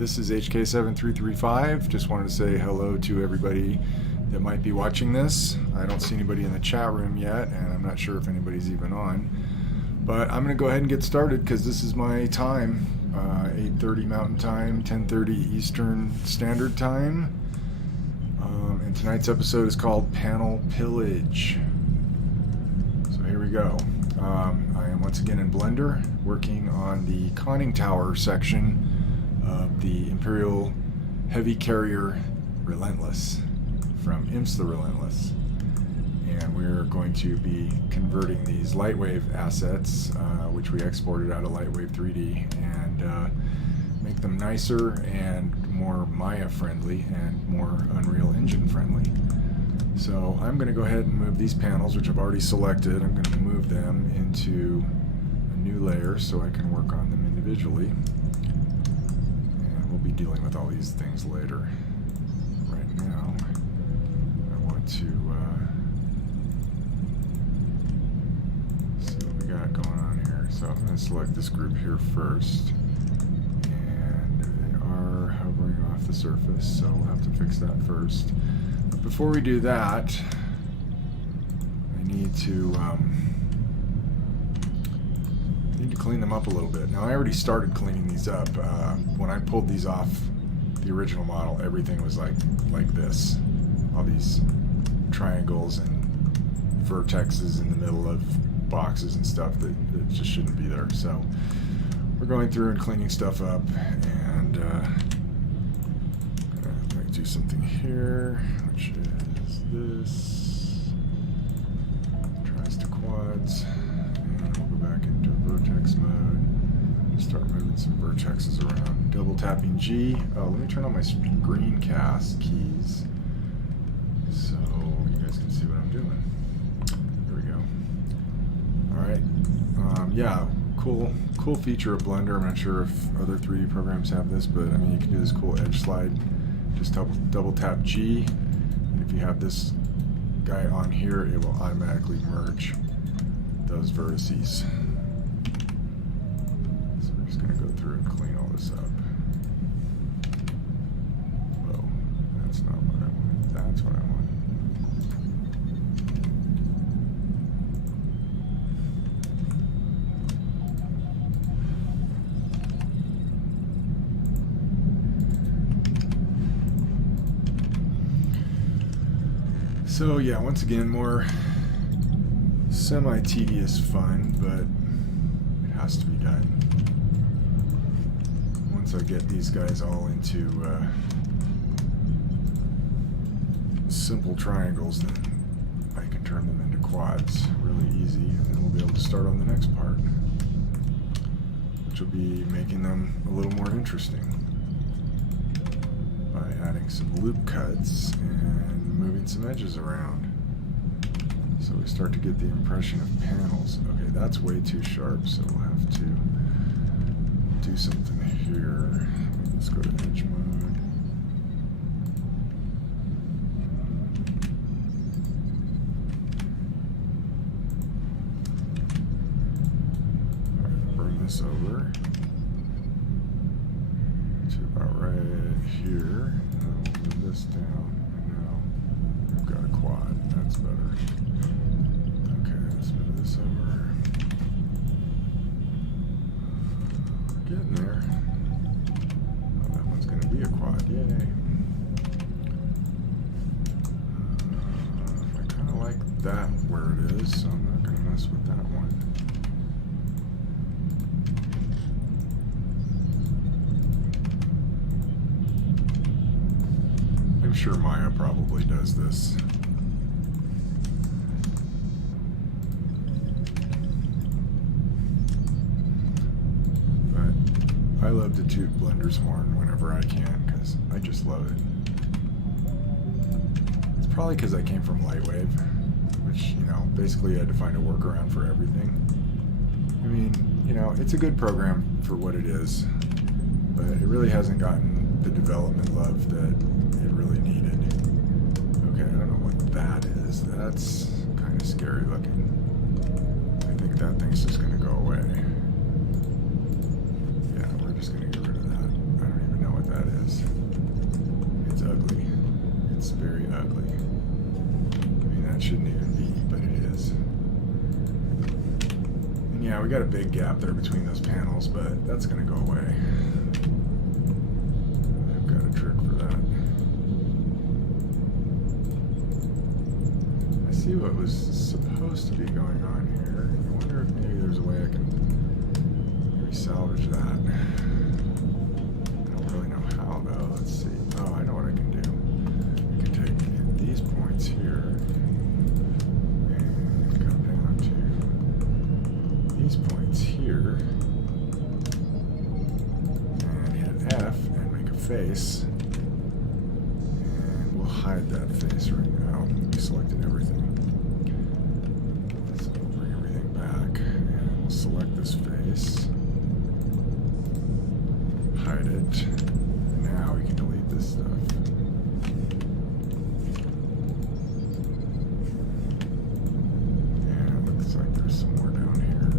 This is HK7335. Just wanted to say hello to everybody that might be watching this. I don't see anybody in the chat room yet, and I'm not sure if anybody's even on. But I'm going to go ahead and get started because this is my time, 8:30 Mountain Time, 10:30 Eastern Standard Time. And tonight's episode is called Panel Pillage. So here we go. I am once again in Blender, working on the conning tower section of the Imperial Heavy Carrier Relentless from Imps the Relentless. And we're going to be converting these Lightwave assets, which we exported out of Lightwave 3D, and make them nicer and more Maya friendly and more Unreal Engine friendly. So I'm going to go ahead and move these panels, which I've already selected. I'm going to move them into a new layer so I can work on them individually. And we'll be dealing with all these things later. Right now, I want to see what we got going on here. So I'm going to select this group here first. And they are hovering off the surface, so we'll have to fix that first. But before we do that, I need to clean them up a little bit. Now I already started cleaning these up. When I pulled these off the original model, everything was like this. All these triangles and vertexes in the middle of boxes and stuff that just shouldn't be there. So we're going through and cleaning stuff up, and I'm going to do something here, which is this. Tries to quads. Back into vertex mode. Start moving some vertexes around. Double tapping G. Oh, let me turn on my screencast keys so you guys can see what I'm doing. There we go. Alright. Yeah, cool feature of Blender. I'm not sure if other 3D programs have this, but I mean, you can do this cool edge slide. Just double tap G, and if you have this guy on here, it will automatically merge those vertices. So we're just going to go through and clean all this up. Whoa, that's not what I want. That's what I want. So yeah, once again, more semi-tedious fun, but it has to be done. Once I get these guys all into simple triangles, then I can turn them into quads really easy, and then we'll be able to start on the next part, which will be making them a little more interesting by adding some loop cuts and moving some edges around. So we start to get the impression of panels. Okay, that's way too sharp, so we'll have to do something here. Let's go to edge mode. Alright, bring this over to about right here. And then we'll move this down. And now we've got a quad. That's better. Let's move this over. Getting there. Oh, that one's going to be a quad. Yay. I kind of like that where it is, so I'm not going to mess with that one. I'm sure Maya probably does this. I love to toot Blender's horn whenever I can, because I just love it. It's probably because I came from Lightwave, which, you know, basically I had to find a workaround for everything. I mean, you know, it's a good program for what it is, but it really hasn't gotten the development love that it really needed. Okay, I don't know what that is. That's kind of scary looking. I think that thing's just going to go away. Just going to get rid of that. I don't even know what that That's very ugly. I mean, that shouldn't even be, but it is. And yeah, we got a big gap there between those panels, but that's going to go away. I've got a trick for that. I see what was supposed to be going on here. I wonder if maybe there's a way I can maybe salvage that. I don't really know how, though. Let's see. Oh, I know what I can do. I can take these points here and go down to these points here and hit F and make a face. And we'll hide that face right now. We selected everything. So we'll bring everything back and we'll select this face. Hide it. Now we can delete this stuff. Yeah, it looks like there's some more down here.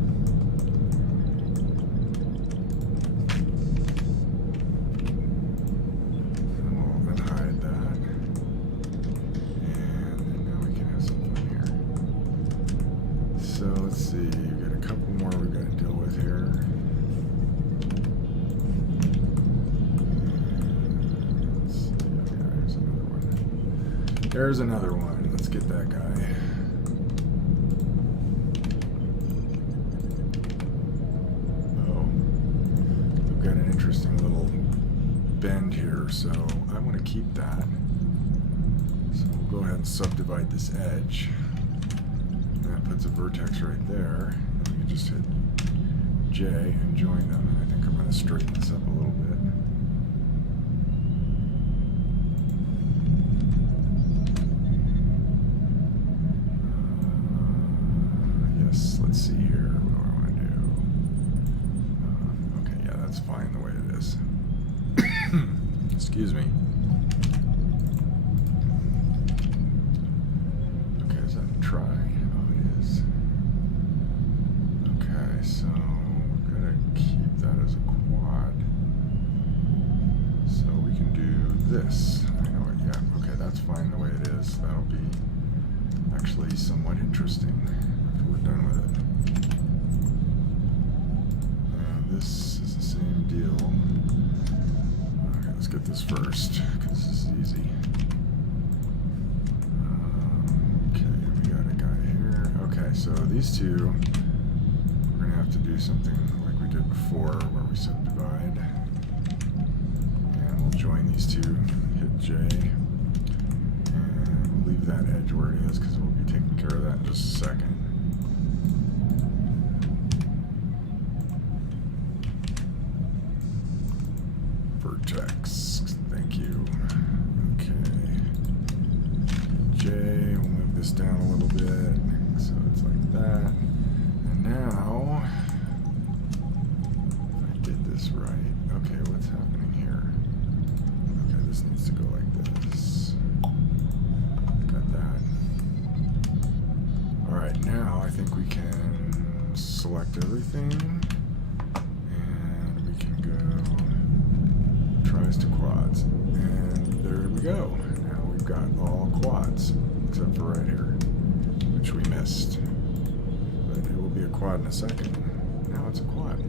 And we'll unhide that. And then now we can have some fun here. So let's see, we've got a couple more we've got to deal with here. There's another one. Let's get that guy. Oh. We've got an interesting little bend here, so I want to keep that. So we'll go ahead and subdivide this edge. And that puts a vertex right there. And we can just hit J and join them. And I think I'm going to straighten this up a little bit. Let's see here. What do I want to do? Okay, yeah, that's fine the way it is. Excuse me. Okay, is that a try? Oh, it is. Okay, so we're going to keep that as a quad. So we can do this. I know it, yeah. Okay, that's fine the way it is. That'll be actually somewhat interesting after we're done with it. This is the same deal. Okay, let's get this first, because this is easy. Okay, we got a guy here. Okay, so these two, we're going to have to do something like we did before, where we subdivide. And we'll join these two, hit J. And we'll leave that edge where it is, because we'll be taking care of that in just a second. Vertex, thank you. Okay. J, we'll move this down a little bit, so it's like that. And now, if I did this right, okay, what's happening here? Okay, this needs to go like this. Got that. Alright, now I think we can select everything, and we can go tries to quads, and there we go. Now we've got all quads except for right here, which we missed, but it will be a quad in a second. Now it's a quad.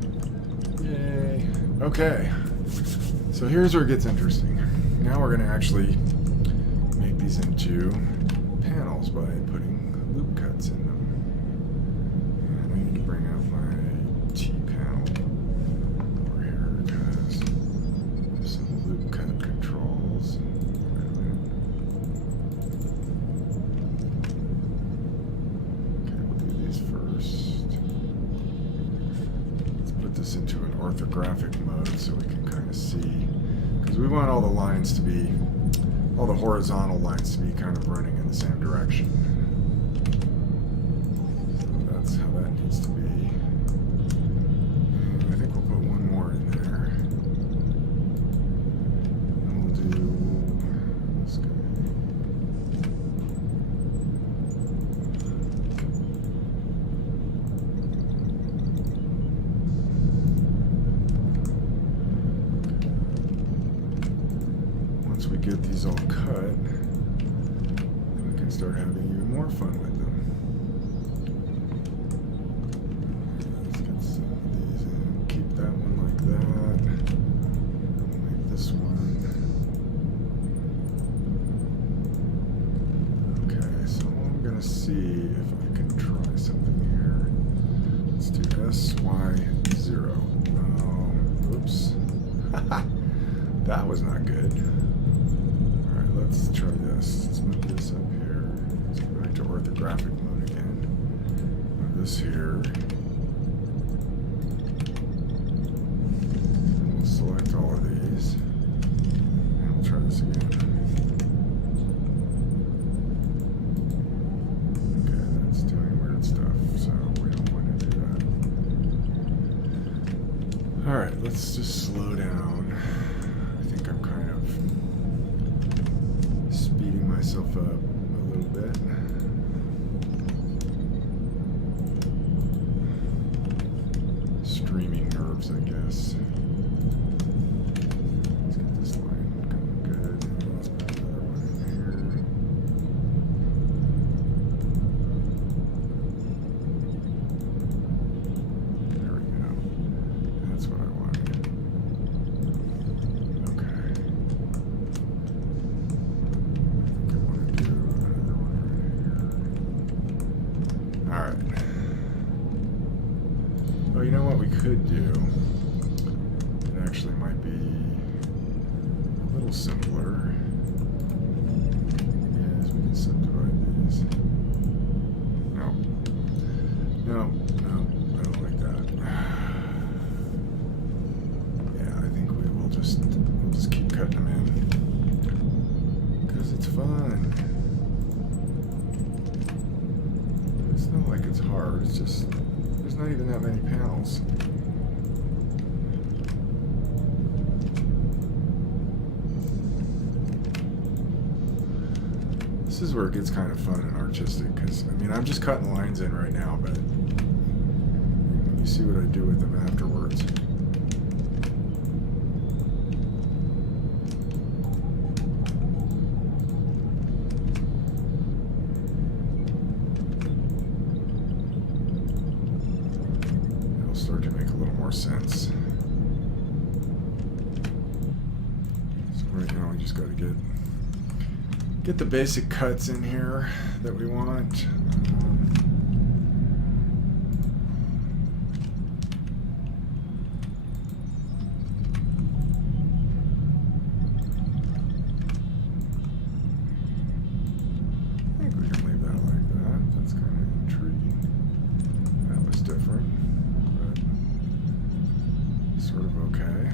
Yay. Okay, so here's where it gets interesting. Now we're going to actually make these into panels by putting loop cuts in them. And I need to bring out my T panel over here because some loop cut controls. Okay, we'll do these first. Let's put this into an orthographic mode so we can kind of see, because we want all the lines to be, all the horizontal lines to be kind of running in the same direction. So that's how that needs to be. And I think we'll put one more in there. And we'll do this guy. Once we get these all cut, start having even more fun with them. Let's get some of these in. Keep that one like that. Make this one. Okay, so I'm going to see if I can try something here. Let's do SY0. Oh, oops. That was not good. Alright, let's try this. Let's move this up here. Let's go back to orthographic mode again. Move this here. And we'll select all of these. And we'll try this again. Okay, that's doing weird stuff, so we don't want to do that. Alright, let's just slow down. I think I'm kind of speeding myself up a little bit. Streaming nerves, I guess. Let's get this line going good. Let's put another one in here. There we go. That's what I wanted. Okay. I think I want to do another one right here. Alright. Oh, you know what we could do? It actually might be a little simpler. Yes, we can subdivide these. No. No, no, I don't like that. Yeah, I think we'll just keep cutting them in. Because it's fun. It's not like it's hard, it's just there's not even that many panels. This is where it gets kind of fun and artistic, because, I mean, I'm just cutting lines in right now, but you see what I do with them afterwards. It'll start to make a little more sense. So right now we just got to get the basic cuts in here that we want. I think we can leave that like that. That's kind of intriguing. That was different, but sort of okay.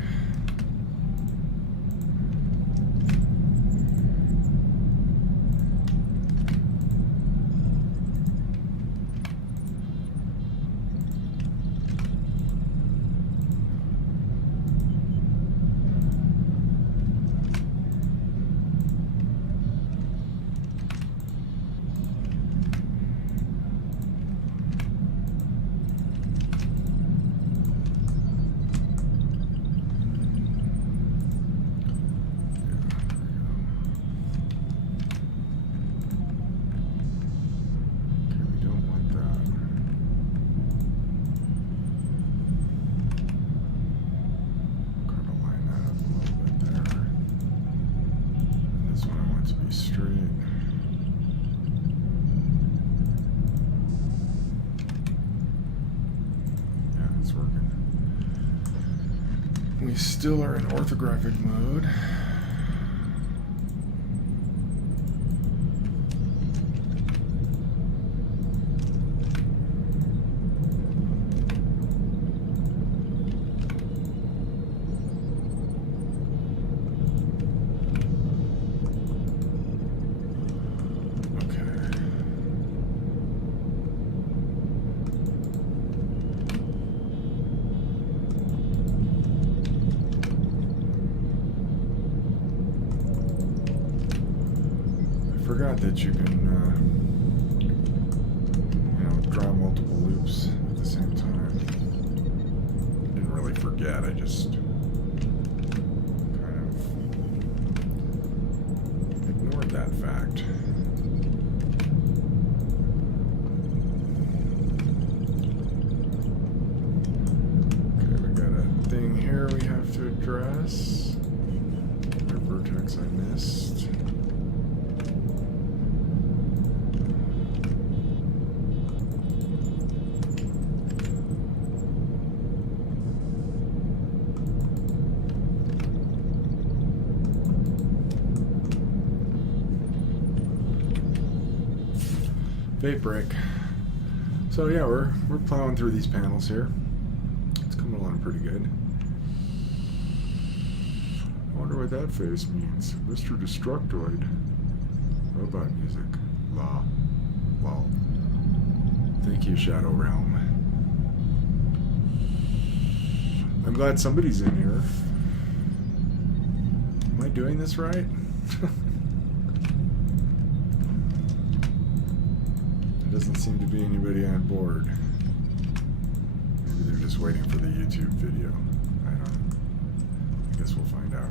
We still are in orthographic mode. I forgot that you can, draw multiple loops at the same time. I didn't really forget, I just kind of ignored that fact. Vape break. So yeah, we're plowing through these panels here. It's coming along pretty good. I wonder what that face means. Mr. Destructoid. Robot music. La. Lol. Thank you, Shadow Realm. I'm glad somebody's in here. Am I doing this right? There doesn't seem to be anybody on board. Maybe they're just waiting for the YouTube video. I don't know. I guess we'll find out.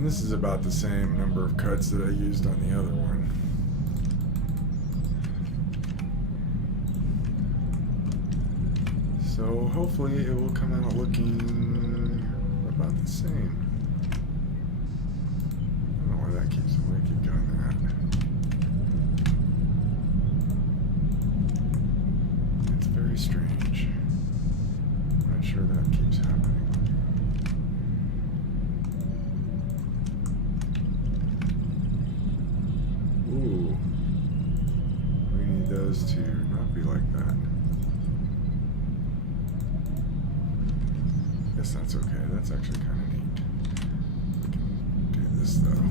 This is about the same number of cuts that I used on the other one. So hopefully it will come out looking about the same. I don't know why that keeps away. Keep doing that. It's very strange. I'm not sure that keeps happening. Ooh, we need those to not be like that. Guess that's okay. That's actually kind of neat. We can do this though.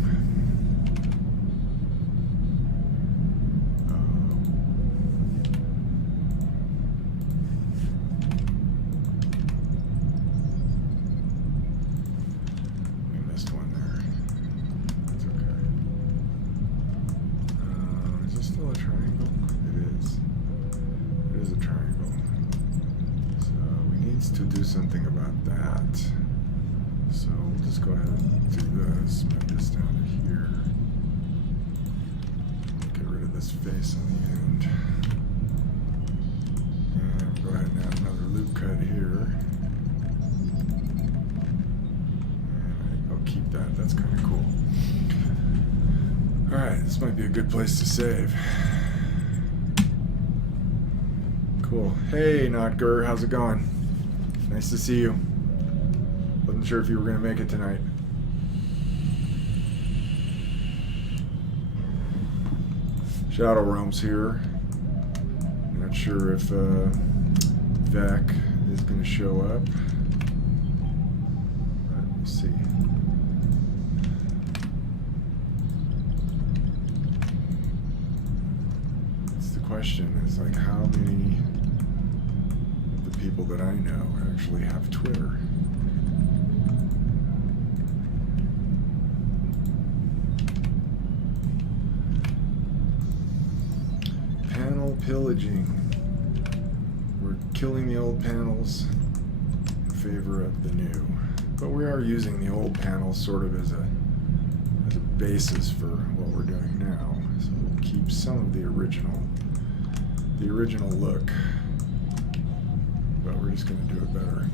We missed one there. That's okay. Is this still a triangle? It is. It is a triangle. So we need to do something about that. So we'll just go ahead and do this. Move this down to here. Get rid of this face on the end. And we'll go ahead and add another loop cut here. And I think I'll keep that. That's kind of cool. Alright, this might be a good place to save. Cool. Hey, Notgur, how's it going? Nice to see you. Wasn't sure if you were going to make it tonight. Shadow Realm's here. Not sure if Vec is going to show up. We'll see. The question is, like, how many of the people that I know actually have Twitter? Panel pillaging. We're killing the old panels in favor of the new. But we are using the old panels sort of as a basis for what we're doing now. So we'll keep some of the original look, but we're just going to do it better.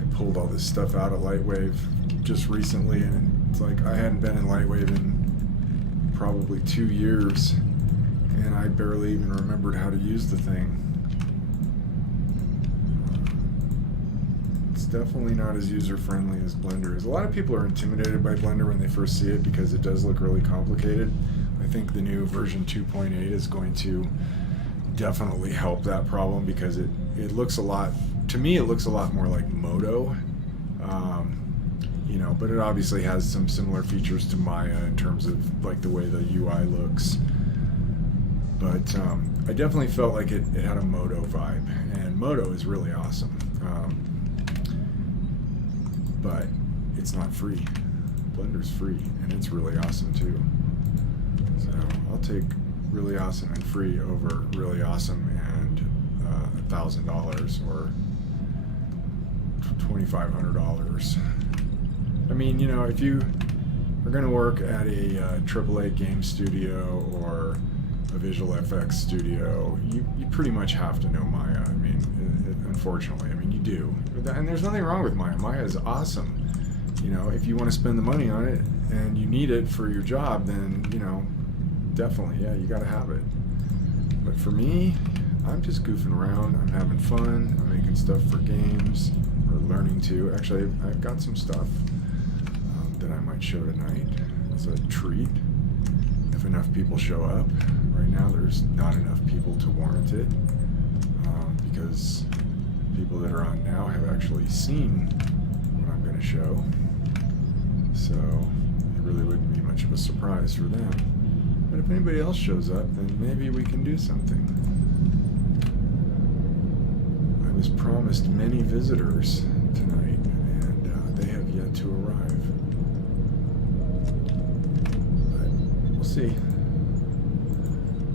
I pulled all this stuff out of Lightwave just recently, and it's like I hadn't been in Lightwave in probably 2 years, and I barely even remembered how to use the thing. Definitely not as user-friendly as Blender is. A lot of people are intimidated by Blender when they first see it because it does look really complicated. I think the new version 2.8 is going to definitely help that problem because it looks a lot, to me it looks a lot more like Modo. You know, but it obviously has some similar features to Maya in terms of like the way the UI looks. But I definitely felt like it had a Modo vibe, and Modo is really awesome. But it's not free. Blender's free, and it's really awesome too. So I'll take really awesome and free over really awesome and $1,000 or $2,500. I mean, you know, if you are going to work at a AAA game studio or a visual FX studio, you pretty much have to know Maya. I mean, unfortunately, I mean, you do. And there's nothing wrong with Maya. Maya is awesome. You know, if you want to spend the money on it and you need it for your job, then, you know, definitely, yeah, you got to have it. But for me, I'm just goofing around. I'm having fun. I'm making stuff for games, or learning to. Actually, I've got some stuff that I might show tonight as a treat if enough people show up. Right now, there's not enough people to warrant it because people that are on now have actually seen what I'm going to show. So it really wouldn't be much of a surprise for them. But if anybody else shows up, then maybe we can do something. I was promised many visitors tonight, and they have yet to arrive. But we'll see.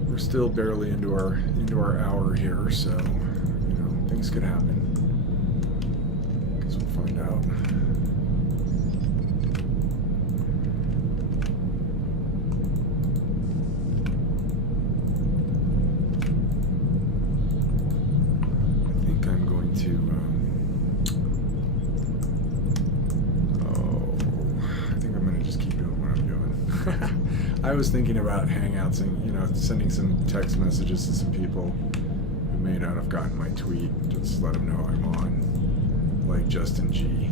We're still barely into our hour here, so you know, things could happen. Guess we'll find out. I was thinking about Hangouts and, you know, sending some text messages to some people who may not have gotten my tweet. Just let them know I'm on, like Justin G.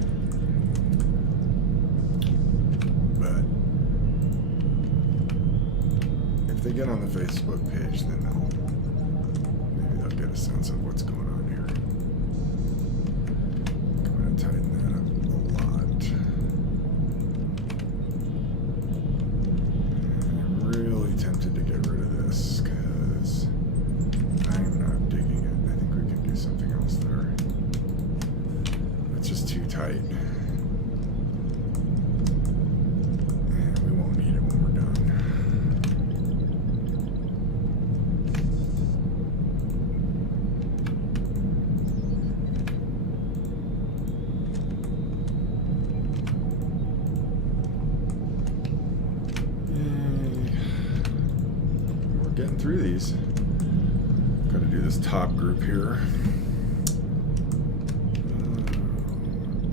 But if they get on the Facebook page, then maybe they'll get a sense of what's going on here. I'm going to tighten that up a lot. Really tempted to get rid of this because I'm not digging it. I think we can do something else there. It's just too tight. And we won't need it when we're done. Getting through these. Got to do this top group here.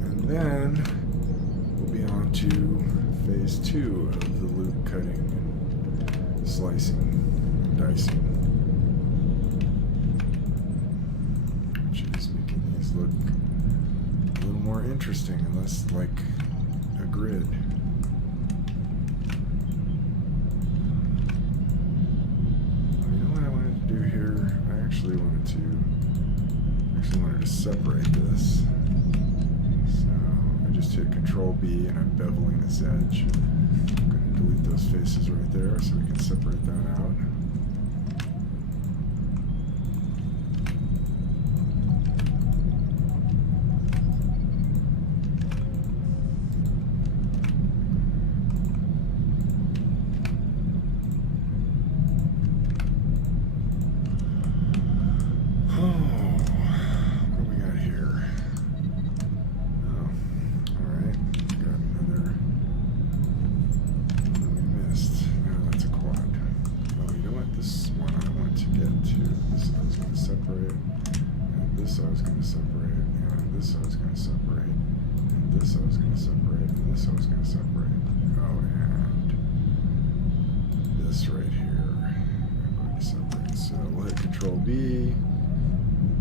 And then we'll be on to phase 2 of the loop cutting and slicing and dicing. Which is making these look a little more interesting and less like a grid. Wanted to separate this. So I just hit Control B and I'm beveling this edge. I'm going to delete those faces right there so we can separate that out. Control B,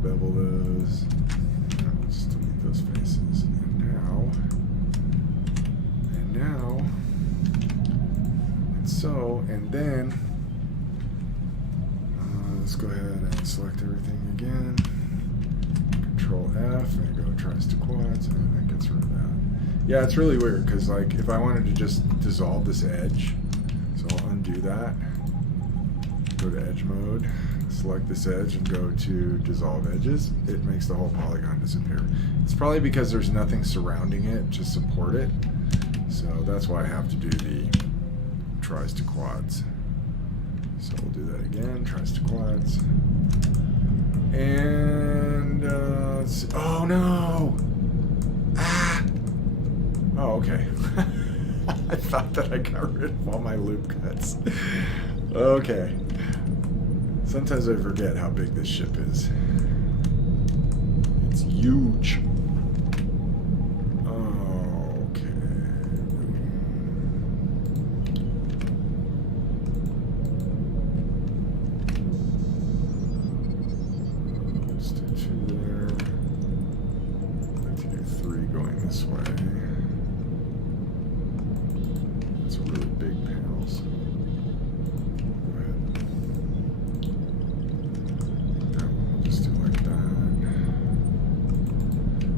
bevel those, and we'll just delete those faces. And then let's go ahead and select everything again. Control F, and go tries to quads, and that gets rid of that. Yeah, it's really weird because, like, if I wanted to just dissolve this edge, so I'll undo that, go to edge mode. Select this edge and go to dissolve edges, it makes the whole polygon disappear. It's probably because there's nothing surrounding it to support it, so that's why I have to do the tries to quads. So we'll do that again, tries to quads. And let's see. Oh no! Ah! Oh, okay. I thought that I got rid of all my loop cuts. Okay. Sometimes I forget how big this ship is. It's huge.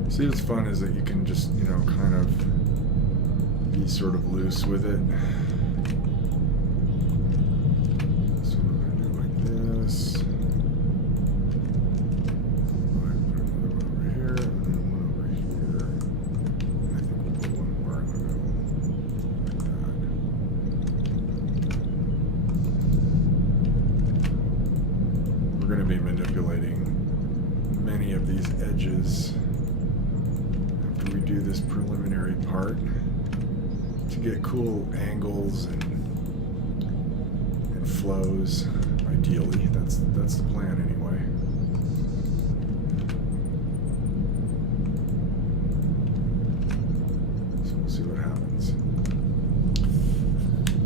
See, what's fun is that you can just, you know, kind of be sort of loose with it. So I'm going to do like this. Go ahead and put another one over here, and then one over here. And I think we'll put one more in the middle, like that. We're going to be manipulating many of these edges. We do this preliminary part to get cool angles and flows. Ideally, that's the plan anyway. So we'll see what happens.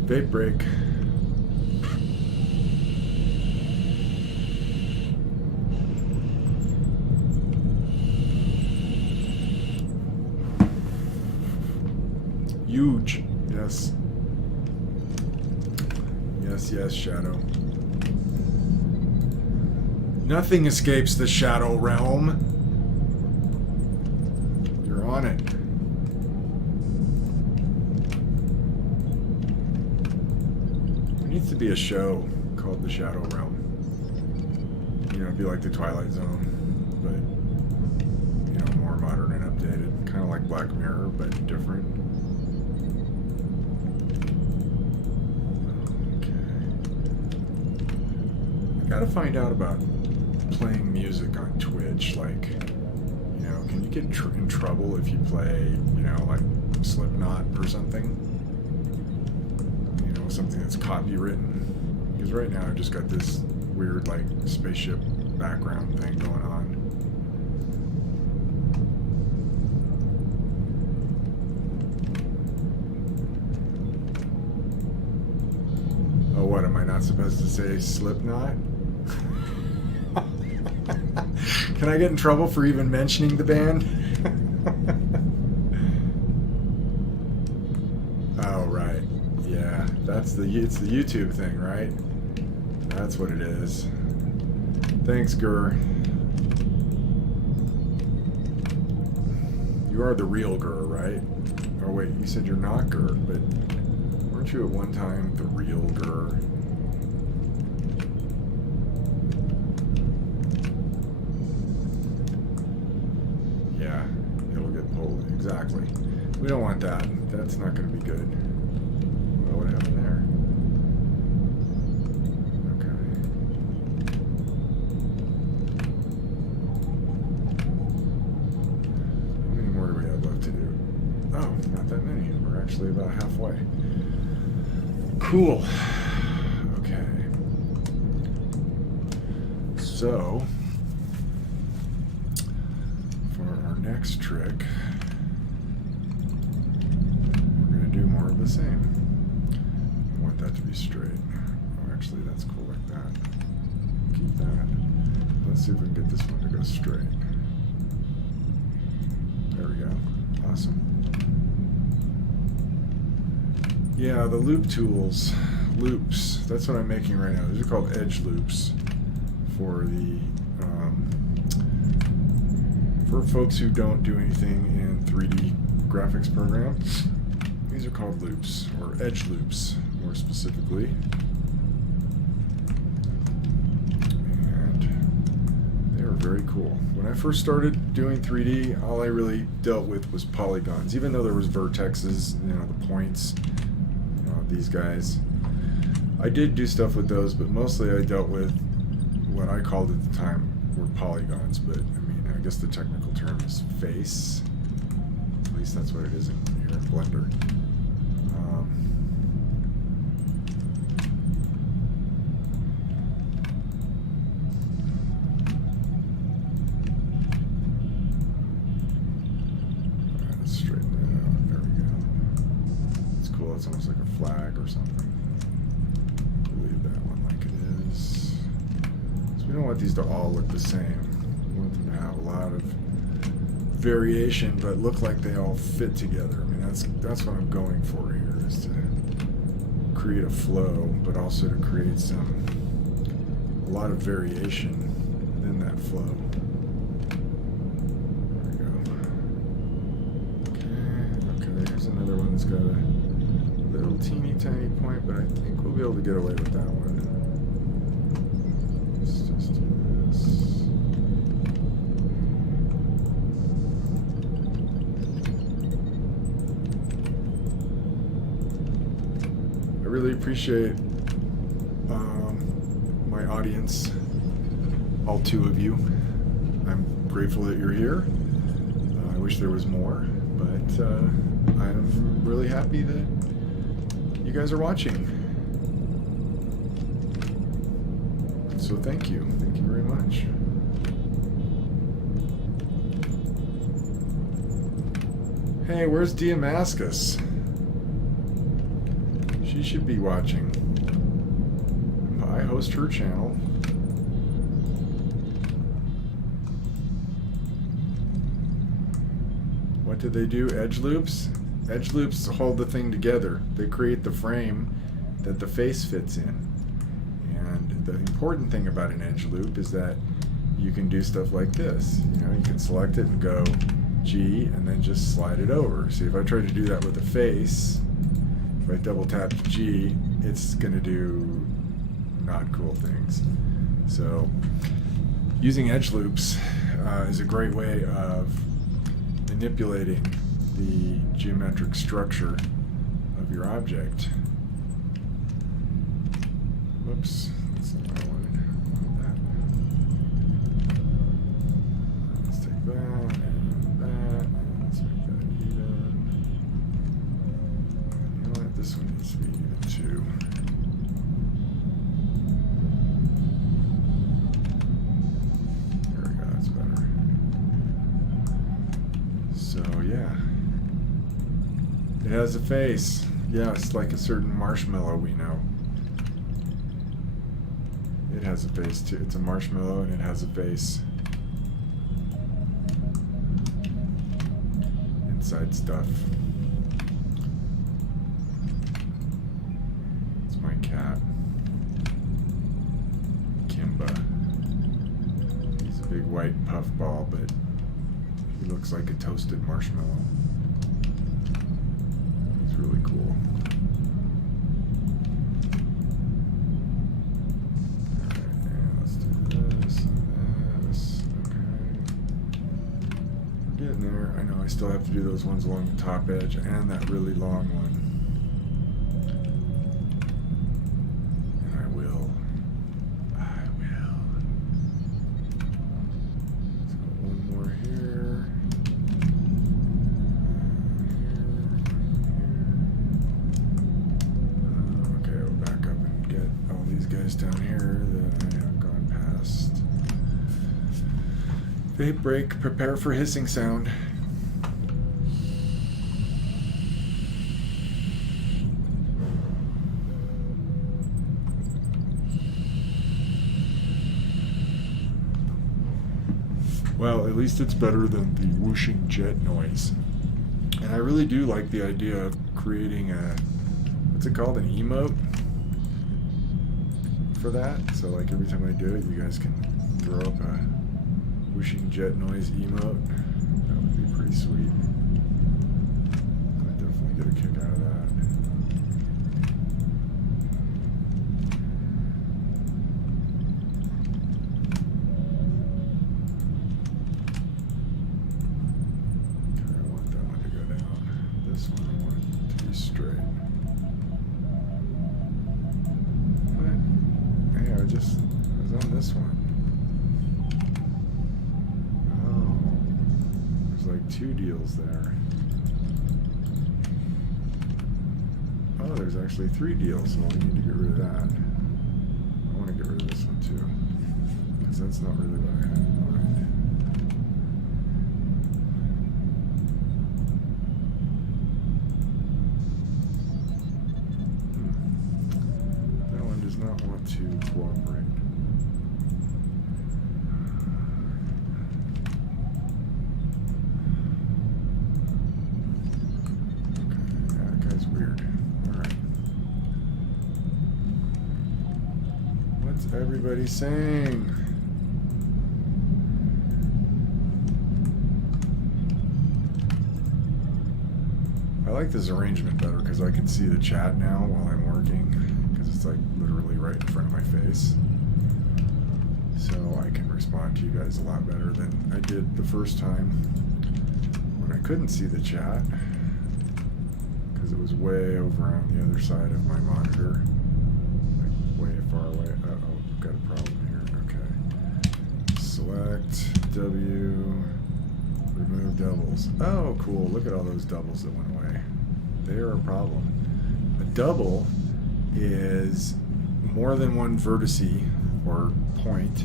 Vape break. Huge. Yes. Yes, yes, Shadow. Nothing escapes the Shadow realm. You're on it. There needs to be a show called the Shadow Realm. You know, it'd be like the Twilight Zone, but, you know, more modern and updated. Kind of like Black Mirror, but different. Gotta find out about playing music on Twitch. Like, you know, can you get in trouble if you play, you know, like Slipknot or something? You know, something that's copywritten. Because right now I've just got this weird, like, spaceship background thing going on. Oh, what, am I not supposed to say Slipknot? Can I get in trouble for even mentioning the band? Oh, right. Yeah, it's the YouTube thing, right? That's what it is. Thanks, Gur. You are the real Gur, right? Oh, wait, you said you're not Gur, but weren't you at one time the real Gur? Exactly. We don't want that. That's not going to be good. Well, what happened there? Okay. How many more do we have left to do? Oh, not that many. We're actually about halfway. Cool. Okay. So, for our next trick, the same. I want that to be straight. Oh, actually, that's cool like that. Keep that. Let's see if we can get this one to go straight. There we go. Awesome. Yeah, the loop tools. Loops. That's what I'm making right now. These are called edge loops for the for folks who don't do anything in 3D graphics programs. These are called loops, or edge loops, more specifically. And they are very cool. When I first started doing 3D, all I really dealt with was polygons, even though there was vertexes, you know, the points, you know, these guys. I did do stuff with those, but mostly I dealt with what I called at the time were polygons, but I mean, I guess the technical term is face. At least that's what it is here in Blender. Let's straighten that out. There we go. It's cool. It's almost like a flag or something. Leave that one like it is. So we don't want these to all look the same. We want them to have a lot of variation, but look like they all fit together. I mean, that's what I'm going for here, is to create a flow, but also to create a lot of variation within that flow. There we go. Okay, here's another one that's got a little teeny tiny point, but I think we'll be able to get away with that one. Let's just do this. I really appreciate my audience, all 2 of you. I'm grateful that you're here. I wish there was more, but I'm really happy that you guys are watching. So thank you. Thank you very much. Hey, where's Damascus? She should be watching. I host her channel. What do they do? Edge loops? Edge loops hold the thing together. They create the frame that the face fits in. And the important thing about an edge loop is that you can do stuff like this. You know, you can select it and go G and then just slide it over. See, if I try to do that with a face, if I double tap G, it's going to do not cool things. So using edge loops is a great way of manipulating the geometric structure of your object. Whoops, that's not what I wanted. Let's take that and that, and let's make that even. You know what? This one needs to be even too. There we go, that's better. So yeah. It has a face. Yes, like a certain marshmallow we know. It has a face too. It's a marshmallow and it has a face. Inside stuff. It's my cat. Kimba. He's a big white puffball, but he looks like a toasted marshmallow. He's really cool. There. I know I still have to do those ones along the top edge and that really long one. And I will. Let's go one more here. Okay, I'll back up and get all these guys down here that I have gone past. Vape break, prepare for hissing sound. Well, at least it's better than the whooshing jet noise. And I really do like the idea of creating a, what's it called, an emote for that. So like every time I do it, you guys can throw up a whooshing jet noise emote. That would be pretty sweet. I'd definitely get a kick out of that. Okay, I want that one to go down. This one I want to be straight. What? Hey, I was on this one. 2 deals there. Oh, there's actually 3 deals, so we need to get rid of that. I want to get rid of this one too, because that's not really what I had in mind. That one does not want to cooperate. Everybody saying. I like this arrangement better because I can see the chat now while I'm working, because it's like literally right in front of my face. So I can respond to you guys a lot better than I did the first time when I couldn't see the chat because it was way over on the other side of my monitor. Way far away. Uh-oh, got a problem here. Okay. Select W, remove doubles. Oh, cool. Look at all those doubles that went away. They're a problem. A double is more than one vertex or point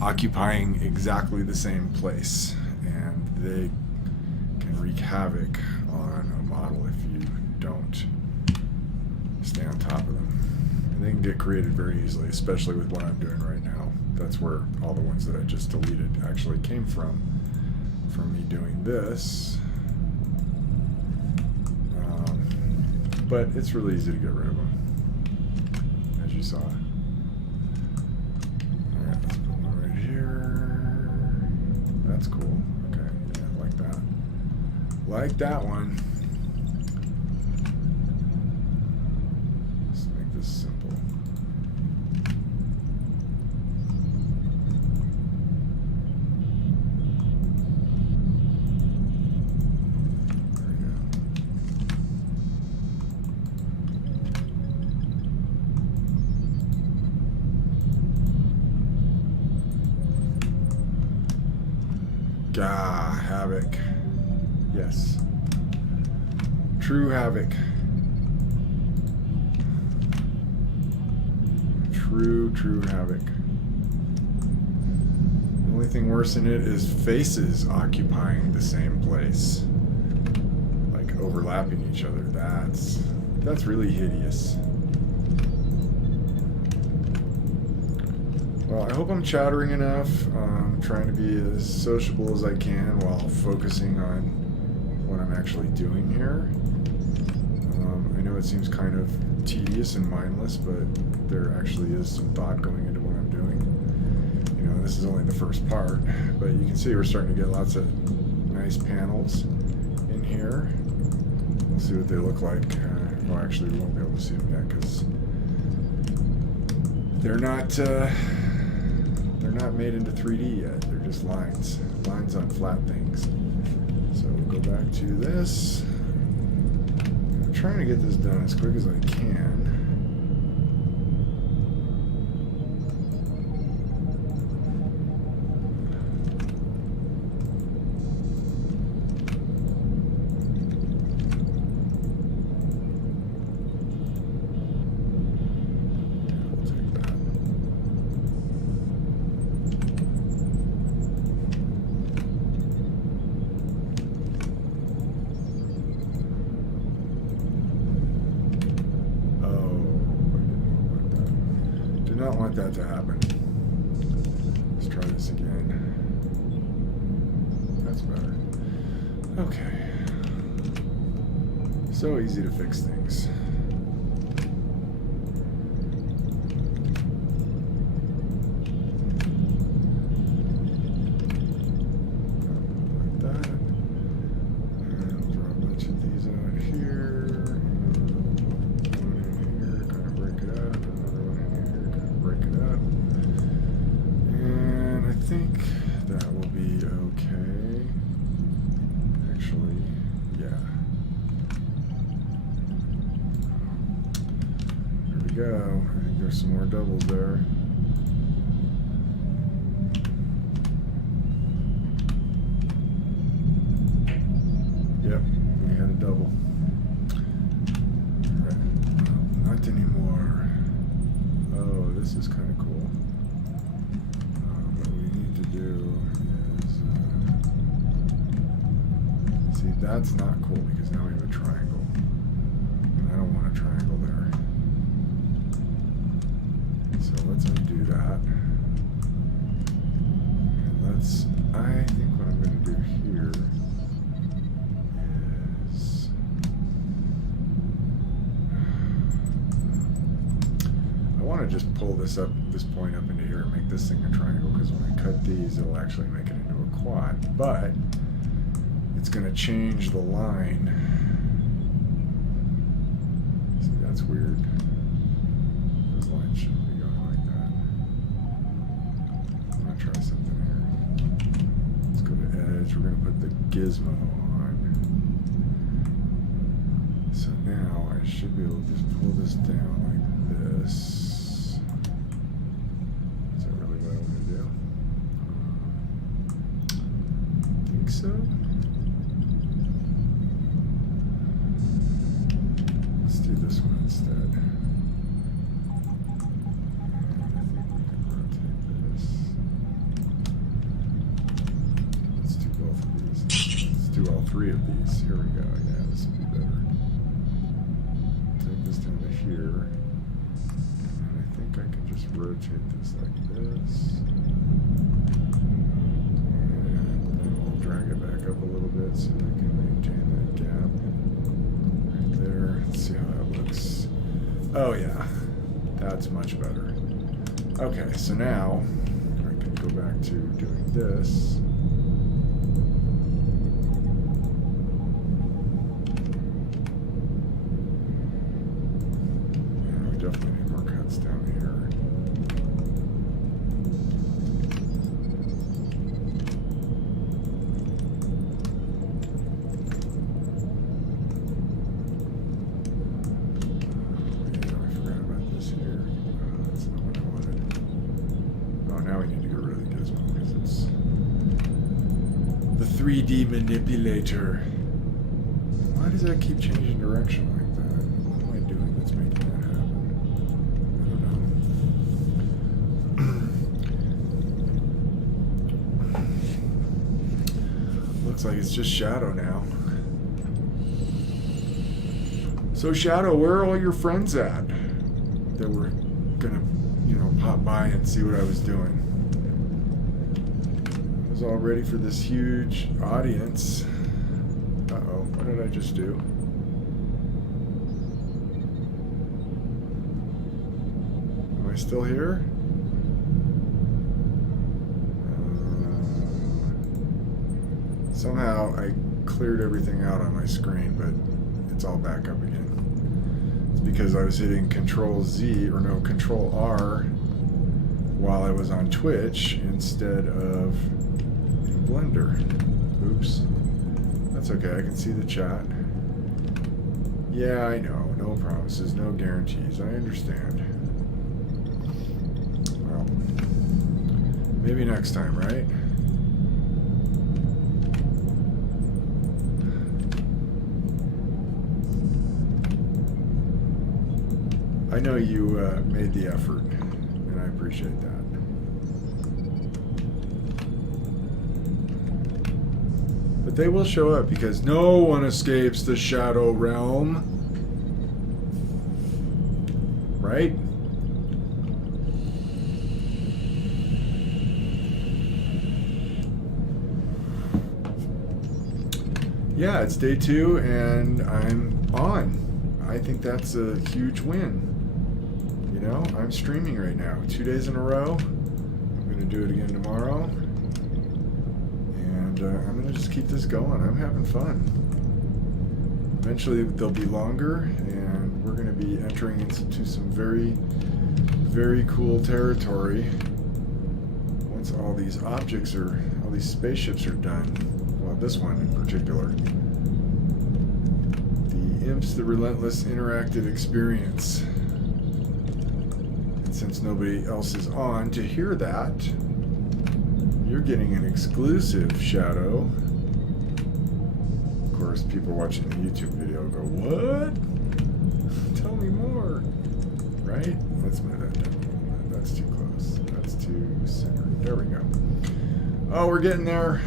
occupying exactly the same place, and they can wreak havoc on a model if you don't stay on top of them. They can get created very easily, especially with what I'm doing right now. That's where all the ones that I just deleted actually came from me doing this. But it's really easy to get rid of them, as you saw. All right, let's put one right here. That's cool. Okay, yeah, like that. Like that one. Let's make this simple. Havoc. Yes. True havoc. True havoc. The only thing worse in it is faces occupying the same place. Like overlapping each other. That's really hideous. Well, I hope I'm chattering enough. I'm trying to be as sociable as I can while focusing on what I'm actually doing here. I know it seems kind of tedious and mindless, but there actually is some thought going into what I'm doing. You know, this is only the first part, but you can see we're starting to get lots of nice panels in here. We'll see what they look like. Well, actually, we won't be able to see them yet because they're not made into 3D yet. They're just lines on flat things. So we'll go back to this. I'm trying to get this done as quick as I can. That to happen. Let's try this again. That's better. Okay. So easy to fix things. Like that. And throw a bunch of these out here. One in here, kind of break it up. Break it up, and I think that will be okay. Actually, yeah. There we go. I think there's some more doubles there. this is kind of cool. What we need to do is, see, that's not cool because now we have a triangle. And I don't want a triangle there. So let's undo that. And let's, I think what I'm going to do here is, I want to just pull this point up into here and make this thing a triangle, because when I cut these, it'll actually make it into a quad. But it's going to change the line. See, that's weird. Those lines shouldn't be going like that. I'm going to try something here. Let's go to edge. We're going to put the gizmo on. So now I should be able to just pull this down like this. Is that really what I want to do? I think so. Let's do this one instead. And I think we can rotate this. Let's do both of these. Let's do all three of these. Here we go. Yeah, this will be better. Take this down to here. And I think I can just rotate this like this. And then we'll drag it back up a little bit so we can maintain that gap. There. Let's see how that looks. Oh yeah, that's much better. Okay, so now I can go back to doing this. Yeah, we definitely need more cuts down here. It's the 3D manipulator. Why does that keep changing direction like that? What am I doing that's making that happen? I don't know. Looks like it's just Shadow now. So Shadow, where are all your friends at that were gonna, you know, pop by and see what I was doing? All ready for this huge audience. Uh-oh, what did I just do? Am I still here? Somehow I cleared everything out on my screen, but it's all back up again. It's because I was hitting Control R while I was on Twitch instead of Blender. Oops. That's okay, I can see the chat. Yeah, I know. No promises, no guarantees. I understand. Well, maybe next time, right? I know you made the effort, and I appreciate that. But they will show up because no one escapes the Shadow Realm. Right? Yeah, it's day 2 and I'm on. I think that's a huge win. You know, I'm streaming right now 2 days in a row. I'm going to do it again tomorrow. I'm going to just keep this going. I'm having fun. Eventually they'll be longer, and we're going to be entering into some very, very cool territory once all these spaceships are done. Well, this one in particular. The IMPS, the Relentless Interactive Experience. And since nobody else is on to hear that, you're getting an exclusive, Shadow. Of course, people watching the YouTube video go, what? Tell me more. Right? Let's move that down. that's too close. That's too centered. There we go. Oh, we're getting there.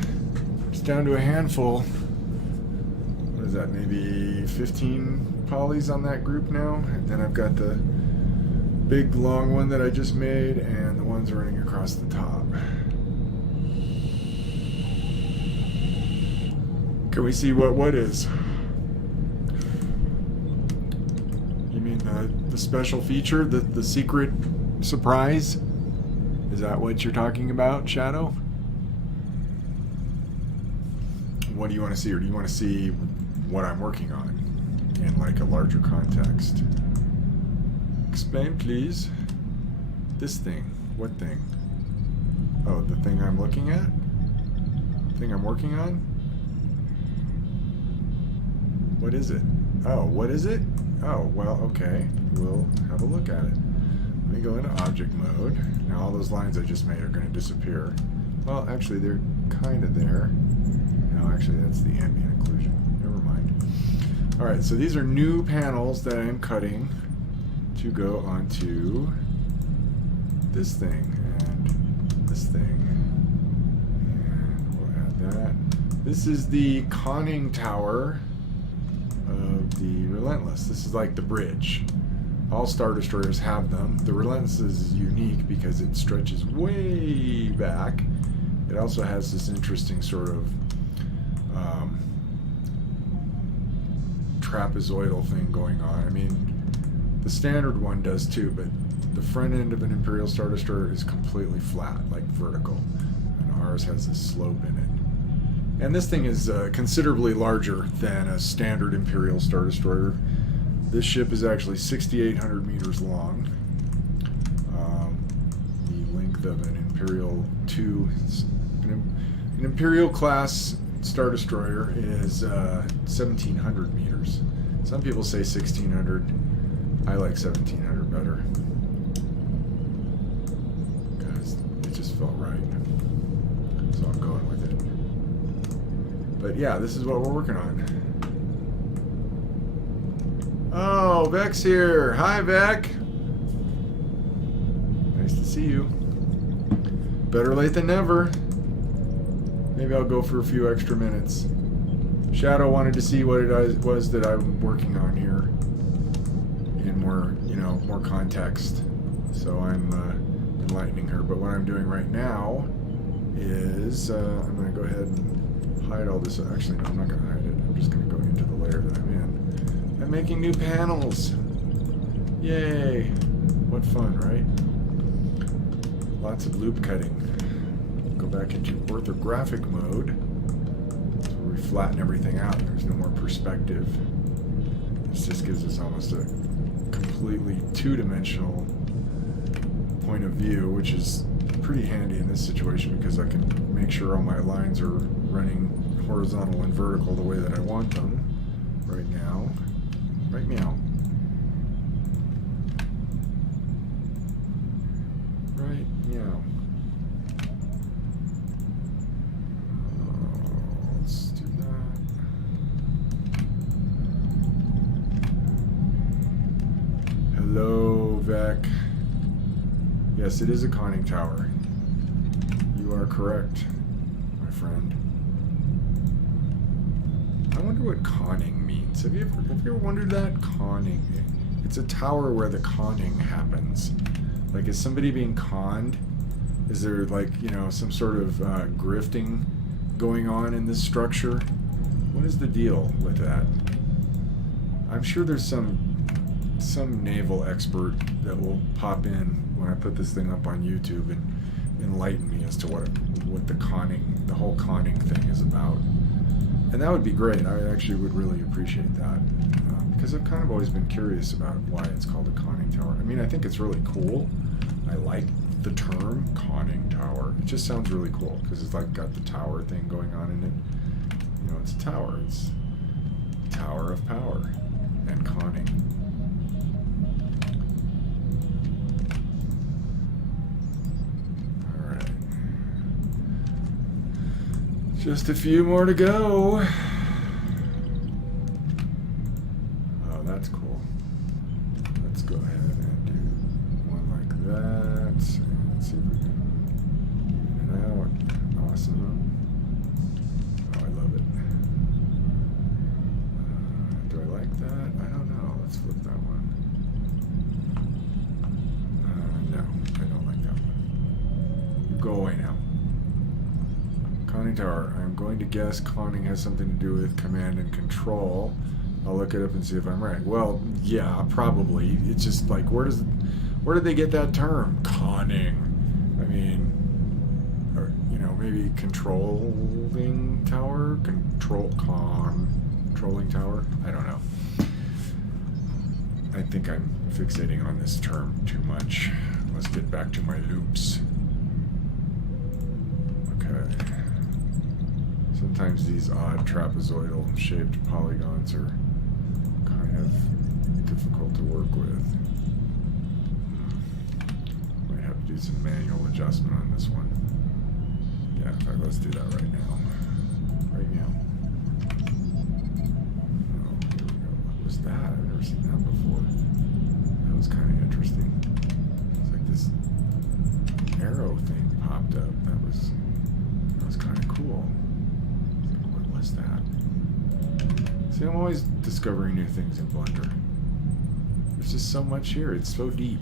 It's down to a handful. What is that? Maybe 15 polys on that group now. And then I've got the big long one that I just made and the ones running across the top. Can we see what is? You mean the special feature, the secret surprise? Is that what you're talking about, Shadow? What do you want to see, or do you want to see what I'm working on in like a larger context? Explain, please. This thing. What thing? Oh, the thing I'm looking at? The thing I'm working on? What is it? Oh, what is it? Oh, well, okay. We'll have a look at it. Let me go into object mode. Now all those lines I just made are going to disappear. Well, actually, they're kind of there. No, actually, that's the ambient occlusion. Never mind. All right, so these are new panels that I'm cutting to go onto this thing and this thing. And we'll add that. This is the conning tower of the Relentless. This is like the bridge. All Star Destroyers have them. The Relentless is unique because it stretches way back. It also has this interesting sort of trapezoidal thing going on. I mean, the standard one does too, but the front end of an Imperial Star Destroyer is completely flat, like vertical, and ours has this slope in it. And this thing is considerably larger than a standard Imperial Star Destroyer. This ship is actually 6,800 meters long. The length of an Imperial 2, an Imperial class Star Destroyer is 1,700 meters. Some people say 1,600. I like 1,700 better because it just felt right. So I'm going with it. But yeah, this is what we're working on. Oh, Vec's here. Hi, Vec. Nice to see you. Better late than never. Maybe I'll go for a few extra minutes. Shadow wanted to see what it was that I'm working on here in more, more context. So I'm enlightening her. But what I'm doing right now is I'm going to go ahead and hide all this. Actually, no, I'm not going to hide it. I'm just going to go into the layer that I'm in. I'm making new panels. Yay! What fun, right? Lots of loop cutting. Go back into orthographic mode. So we flatten everything out. There's no more perspective. This just gives us almost a completely two-dimensional point of view, which is pretty handy in this situation because I can make sure all my lines are running horizontal and vertical the way that I want them right now. Right meow. Right meow. Let's do that. Hello, Vec. Yes, it is a conning tower. You are correct, my friend. I wonder what conning means. Have you ever wondered that? Conning. It's a tower where the conning happens. Like, is somebody being conned? Is there, like, some sort of grifting going on in this structure? What is the deal with that? I'm sure there's some naval expert that will pop in when I put this thing up on YouTube and enlighten me as to what the whole conning thing is about. And that would be great. I actually would really appreciate that because I've kind of always been curious about why it's called a conning tower. I mean, I think it's really cool. I like the term conning tower. It just sounds really cool because it's like got the tower thing going on in it. It's a tower. It's a tower of power and conning. Just a few more to go. Oh, that's cool. Let's go ahead and do one like that. Let's see if we can even it out. Awesome. Oh, I love it. Do I like that? I don't know. Let's flip that one. No, I don't like that one. You go away now. Conning tower. I'm going to guess conning has something to do with command and control. I'll look it up and see if I'm right. Well, yeah, probably. It's just like, where did they get that term? Conning. I mean, or, you know, maybe controlling tower? Controlling tower? I don't know. I think I'm fixating on this term too much. Let's get back to my loops. Okay. Sometimes these odd trapezoidal shaped polygons are kind of difficult to work with. Might have to do some manual adjustment on this one. Yeah, in fact, let's do that right now. Right now. Oh, here we go. What was that? I've never seen that before. That was kind of interesting. It's like this arrow thing popped up. That was kind of cool. What was that? See, I'm always discovering new things in Blender. There's just so much here. It's so deep.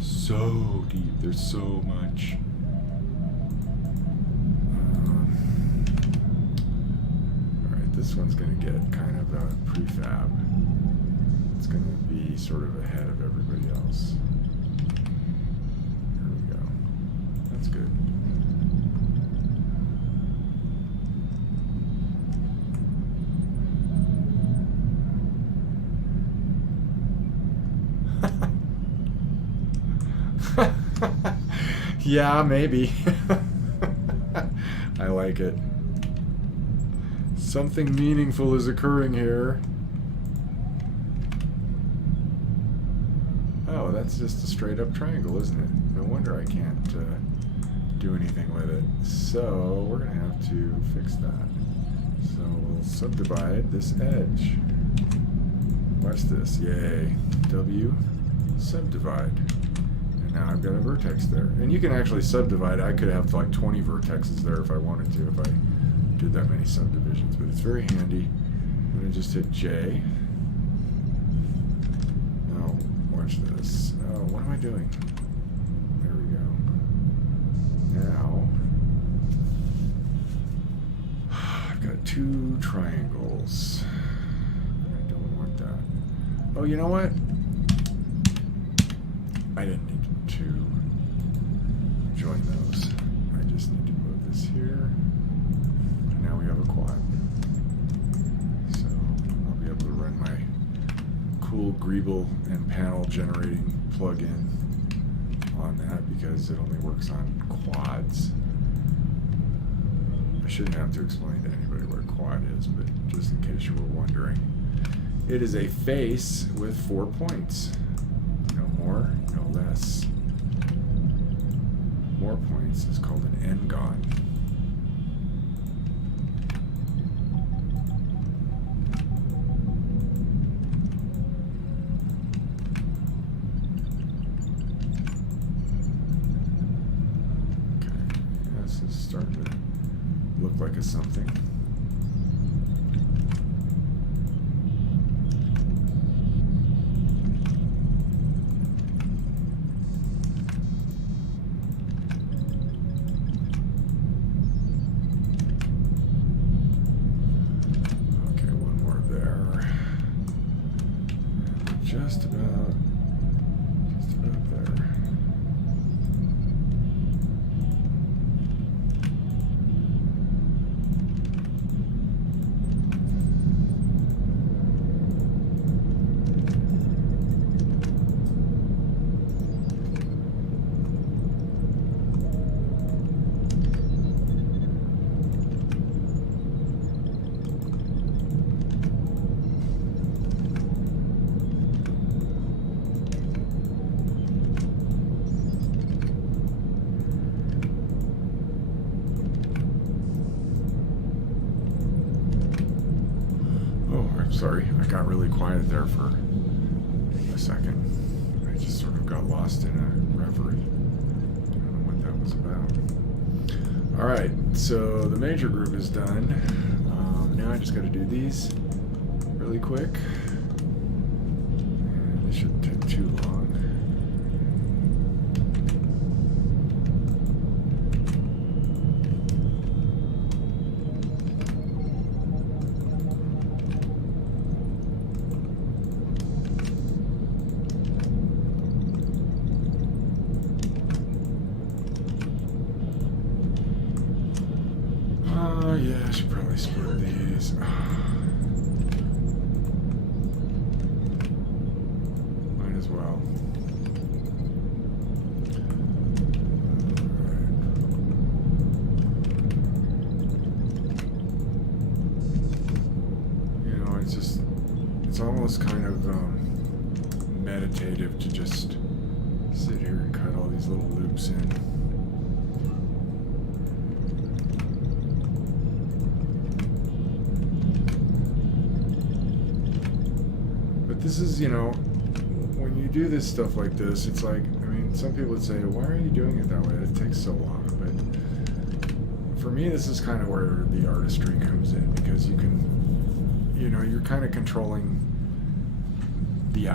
So deep. There's so much. Alright, this one's going to get kind of a prefab. It's going to be sort of ahead of everybody else. Here we go. That's good. Yeah, maybe. I like it. Something meaningful is occurring here. Oh, that's just a straight up triangle, isn't it? No wonder I can't do anything with it. So we're going to have to fix that. So we'll subdivide this edge. Watch this. Yay. W, subdivide. Now I've got a vertex there. And you can actually subdivide. I could have like 20 vertexes there if I wanted to, if I did that many subdivisions. But it's very handy. I'm going to just hit J. Oh, watch this. Oh, what am I doing? There we go. Now, I've got two triangles. I don't want that. Oh, you know what? I didn't need to join those. I just need to move this here. And now we have a quad. So I'll be able to run my cool Greeble and panel generating plugin on that because it only works on quads. I shouldn't have to explain to anybody what a quad is, but just in case you were wondering. It is a face with 4 points. No more, no less. More points is called an n-gon. Okay, this is starting to look like a something. Just about there. Sorry, I got really quiet there for a second. I just sort of got lost in a reverie. was about. Alright, so the major group is done. Now I just got to do these really quick. And this shouldn't take too long. Yeah, I should probably split these. Might as well. Alright. You know, it's almost kind of meditative to just sit here and cut all these little loops in. This is, you know, when you do this stuff like this, it's like, I mean, some people would say, why are you doing it that way? It takes so long. But for me, this is kind of where the artistry comes in, because you can, you know, you're kind of controlling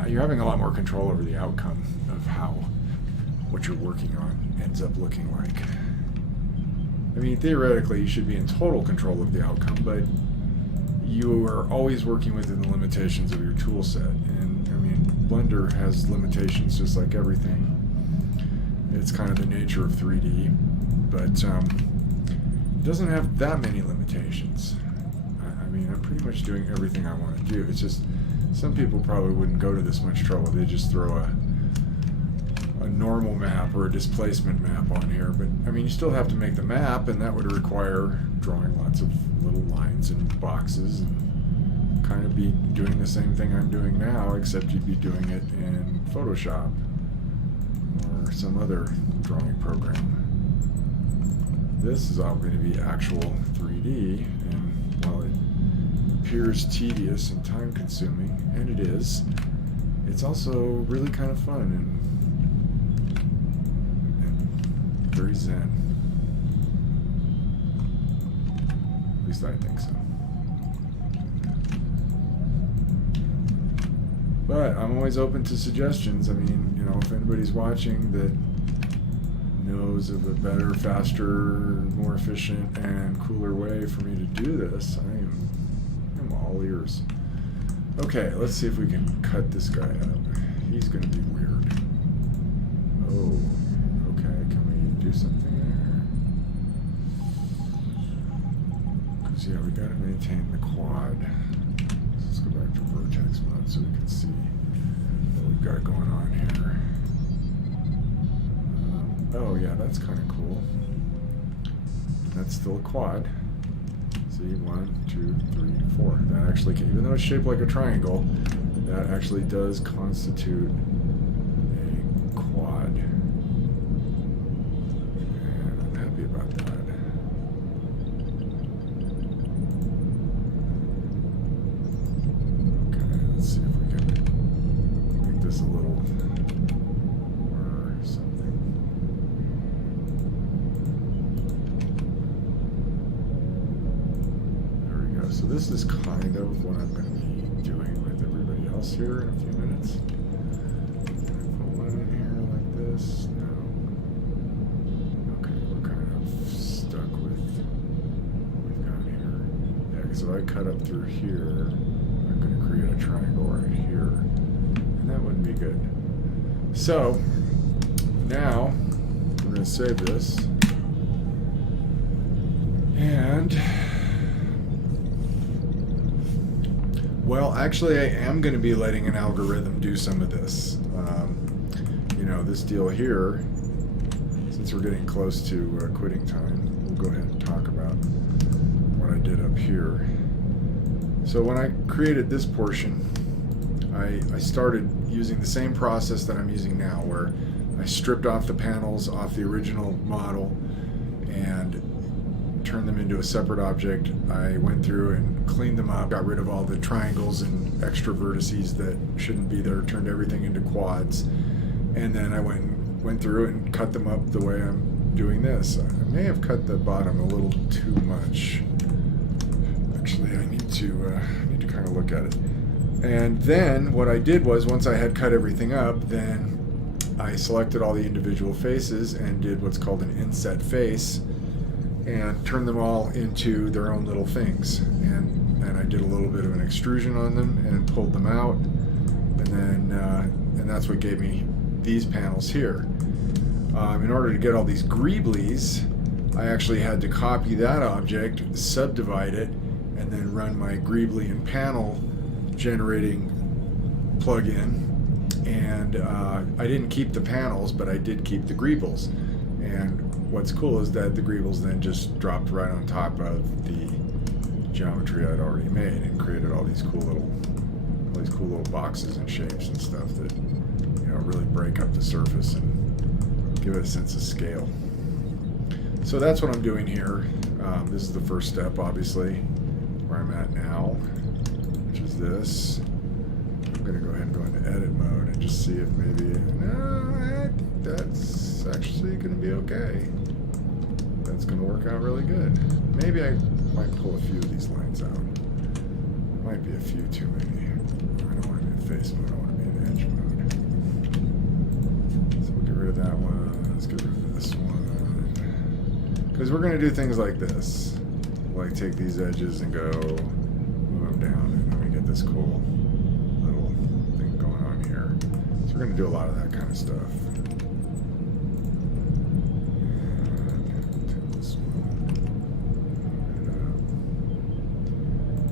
you're having a lot more control over the outcome of how what you're working on ends up looking like. I mean, theoretically, you should be in total control of the outcome, but you are always working within the limitations of your tool set. And I mean, Blender has limitations just like everything. It's kind of the nature of 3D, but it doesn't have that many limitations. I mean, I'm pretty much doing everything I want to do. It's just, some people probably wouldn't go to this much trouble. They just throw a normal map or a displacement map on here. But I mean, you still have to make the map, and that would require drawing lots of little lines and boxes and kind of be doing the same thing I'm doing now, except you'd be doing it in Photoshop or some other drawing program. This is all going to be actual 3D, and while it appears tedious and time consuming, and it is, it's also really kind of fun and very zen. At least I think so. But I'm always open to suggestions. I mean, you know, if anybody's watching that knows of a better, faster, more efficient, and cooler way for me to do this, I'm all ears. Okay, let's see if we can cut this guy up. He's going to be weird. Oh, okay. Can we do something there? Because, yeah, we got to maintain the quad. Let's go back to vertex mode so we can see what we've got going on here. Oh, yeah, that's kind of cool. That's still a quad. See, 1, 2, 3, 4. That actually can, even though it's shaped like a triangle, that actually does constitute a quad. And I'm happy about that. Okay, let's see if we can make this a little or something. So this is kind of what I'm going to be doing with everybody else here in a few minutes. Can I put one in here like this? No. Okay, we're kind of stuck with what we've got here. Yeah, because if I cut up through here, I'm going to create a triangle right here. And that wouldn't be good. So, now, we're going to save this. And well, actually, I am going to be letting an algorithm do some of this. You know, this deal here, since we're getting close to quitting time, we'll go ahead and talk about what I did up here. So when I created this portion, I started using the same process that I'm using now, where I stripped off the panels off the original model and turned them into a separate object. I went through and cleaned them up, got rid of all the triangles and extra vertices that shouldn't be there, turned everything into quads, and then I went through it and cut them up the way I'm doing this. I may have cut the bottom a little too much. Actually, I need to kind of look at it. And then what I did was, once I had cut everything up, then I selected all the individual faces and did what's called an inset face and turned them all into their own little things. And I did a little bit of an extrusion on them and pulled them out. And then and that's what gave me these panels here. In order to get all these greeblies, I actually had to copy that object, subdivide it, and then run my greebly and panel generating plugin. And I didn't keep the panels, but I did keep the greebles. And what's cool is that the greebles then just dropped right on top of the geometry I'd already made and created all these cool little boxes and shapes and stuff that, you know, really break up the surface and give it a sense of scale. So that's what I'm doing here. This is the first step, obviously, where I'm at now, which is this. I'm going to go ahead and go into edit mode and just see if maybe, no, that's actually going to be okay. That's going to work out really good. Maybe I might pull a few of these lines out. Might be a few too many. I don't want to be in face mode, I want to be in edge mode. So we'll get rid of that one. Let's get rid of this one. Because we're going to do things like this. Like take these edges and go move them down, and then we get this cool little thing going on here. So we're going to do a lot of that kind of stuff.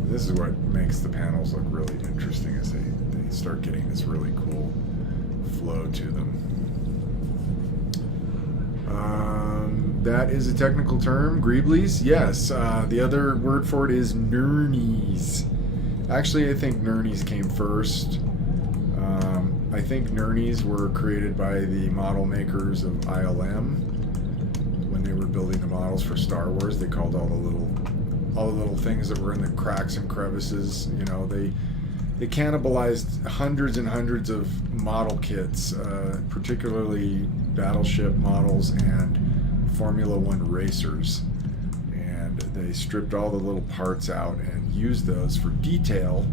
This is what makes the panels look really interesting, is they start getting this really cool flow to them. That is a technical term, greeblies. Yes, the other word for it is nurnies. Actually, I think nurnies came first. I think nurnies were created by the model makers of ILM when they were building the models for Star Wars. They called all the little things that were in the cracks and crevices, you know, they cannibalized hundreds and hundreds of model kits, particularly battleship models and Formula One racers. And they stripped all the little parts out and used those for detail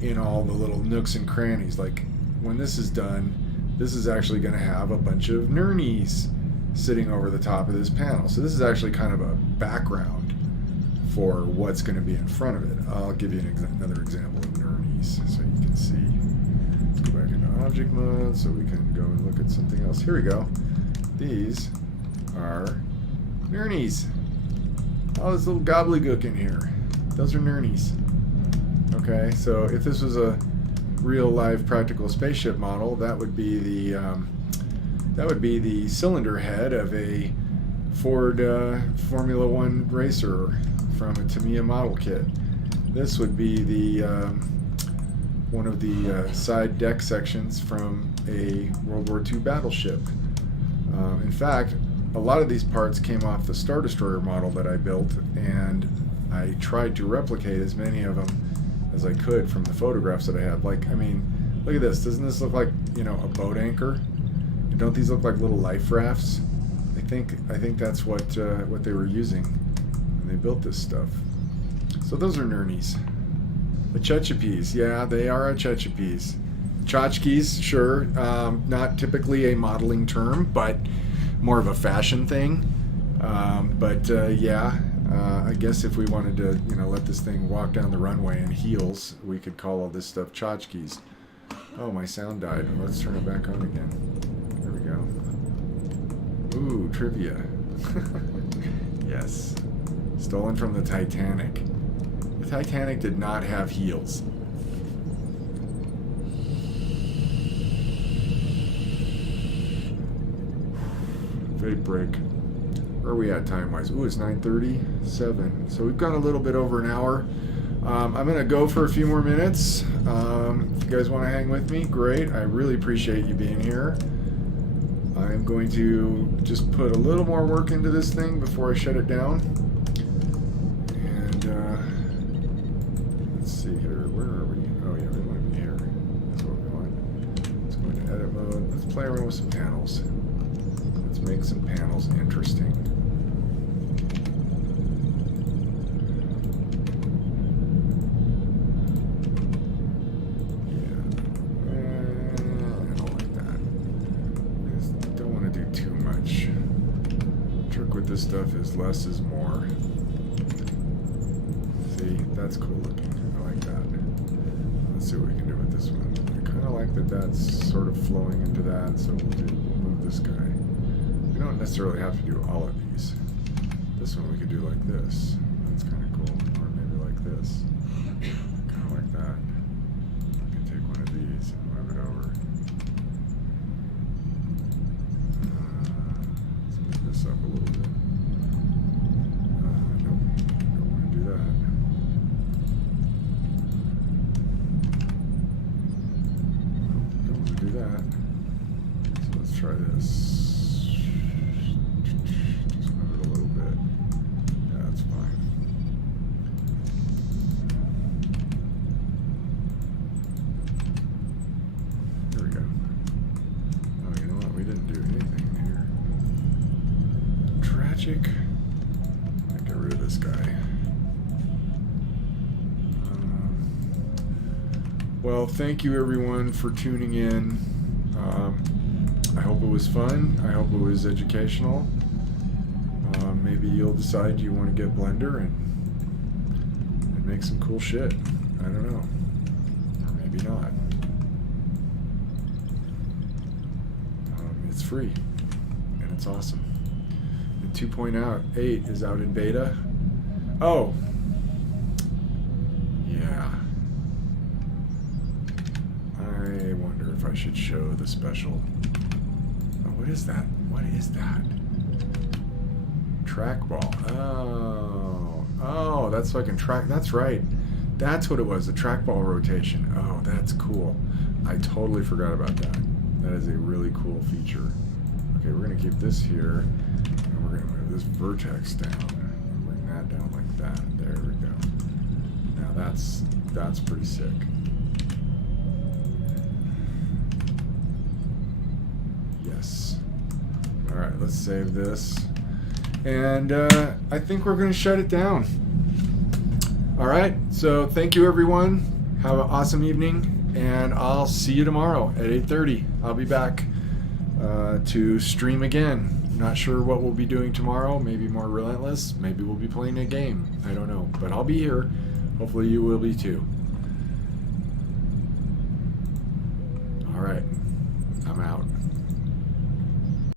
in all the little nooks and crannies. Like when this is done, this is actually going to have a bunch of nurnies sitting over the top of this panel. So this is actually kind of a background for what's going to be in front of it. I'll give you another example of nurnies so you can see. Let's go back into object mode so we can go and look at something else. Here we go. These are nurnies. Oh, this little gobbledygook in here. Those are nurnies. Okay, so if this was a real live practical spaceship model, that would be the cylinder head of a Ford Formula One racer from a Tamiya model kit. This would be the one of the side deck sections from a World War II battleship. In fact, a lot of these parts came off the Star Destroyer model that I built, and I tried to replicate as many of them as I could from the photographs that I have. Like, I mean, look at this. Doesn't this look like, you know, a boat anchor? And don't these look like little life rafts? I think that's what they were using when they built this stuff. So those are nurnies. Achechipes, yeah, they are achechipes. Tchotchkes, sure, not typically a modeling term, but more of a fashion thing. Yeah, I guess if we wanted to, you know, let this thing walk down the runway in heels, we could call all this stuff tchotchkes. Oh, my sound died. Let's turn it back on again. There we go. Ooh, trivia. Yes. Stolen from the Titanic. The Titanic did not have heels. Vape break. Where are we at time-wise? Ooh, it's 9:37. So we've gone a little bit over an hour. I'm going to go for a few more minutes. If you guys want to hang with me, great. I really appreciate you being here. I'm going to just put a little more work into this thing before I shut it down. And let's see here. Where are we? Oh yeah, we want to be here. That's what we want. Let's go into edit mode. Let's play around with some panels. Let's make some panels interesting. This stuff is less is more. See, that's cool looking. I like that. Let's see what we can do with this one. I kind of like that that's sort of flowing into that, so we'll move this guy. We don't necessarily have to do all of these. This one we could do like this. That's kind of cool. Or maybe like this. Kind of like that. We can take one of these and move it over. Let's move this up a little bit. That. So let's try this. Just move it a little bit. Yeah, that's fine. There we go. Oh, you know what? We didn't do anything here. Tragic. I'll get rid of this guy. Well, thank you everyone for tuning in. I hope it was fun. I hope it was educational. Maybe you'll decide you want to get Blender and make some cool shit. I don't know. Or maybe not. It's free and it's awesome. And 2.8 is out in beta. Oh. Yeah. I wonder if I should show the special. Oh, what is that? What is that? Trackball. Oh, that's so I can track. That's right. That's what it was, the trackball rotation. Oh, that's cool. I totally forgot about that. That is a really cool feature. Okay, we're going to keep this here, and we're going to move this vertex down. And bring that down like that. There we go. Now that's pretty sick. Yes. All right, let's save this. And I think we're going to shut it down. All right, so thank you, everyone. Have an awesome evening, and I'll see you tomorrow at 8:30. I'll be back to stream again. Not sure what we'll be doing tomorrow. Maybe more Relentless. Maybe we'll be playing a game. I don't know, but I'll be here. Hopefully you will be too. All right, I'm out.